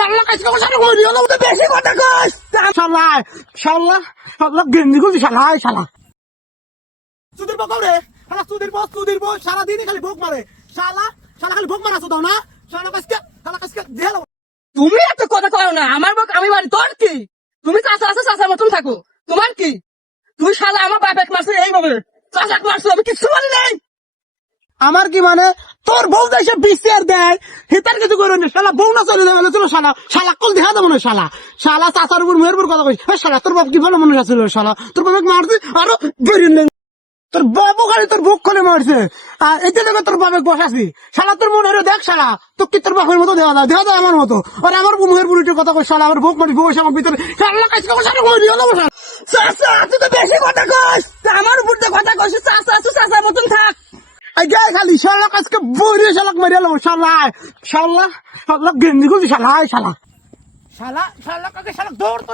শালা কাজ করে শালা কই দিও না বেশি কথা কইস শালা শালা শালা গেন্দি কই শালা সুধীর বকাও রে শালা সুধীর বস সারা দিনই খালি ভোগ মারে শালা খালি ভোগ মারাছো দাও না শালা কাজকে দেল তুমি এত কথা কও না, আমার বক আমি মারি, তোর কি? তুমি চাচার মতন থাকো, তোমার কি? তুই শালা আমার বাপেক মারছো এইভাবে, চাচাক মারছো, আমি কিছু বলি নাই। আমার কি মানে তোর বউ দেশে বিচার দেয় হিতার কিছু করে না শালা বউ না চলে যাবে চলো শালা কল দেখা দেবো না শালা চাচার উপর মেয়ের উপর কথা কইস শালা তোর বাপ কি ভালো মনে আছে শালা তোর বাবাকে মারছে আরো বেরিয়ে নেই তোর বাবু খালি তোর বুক খুলে মারছে আর এতে দেখে তোর বাপে বসাছি শালা তোর মনে হলো দেখ শালা তো কি তোর বাপের মতো দেওয়া যায় আমার মতো আর আমার মেয়ের বুড়িটির কথা কই শালা আমার বুক মারি বউ আমার ভিতরে শালা কাজ করে শালা কই দিও না চাচা তুই তো বেশি কথা কইস, আমার উপর দিয়ে কথা কইস, চাচার মতন থাক। আই খালি শালা কাজকে বইরে শালাক মারিয়া লব শালা গেন্দি কই শালা কাকে শালা দৌড় তো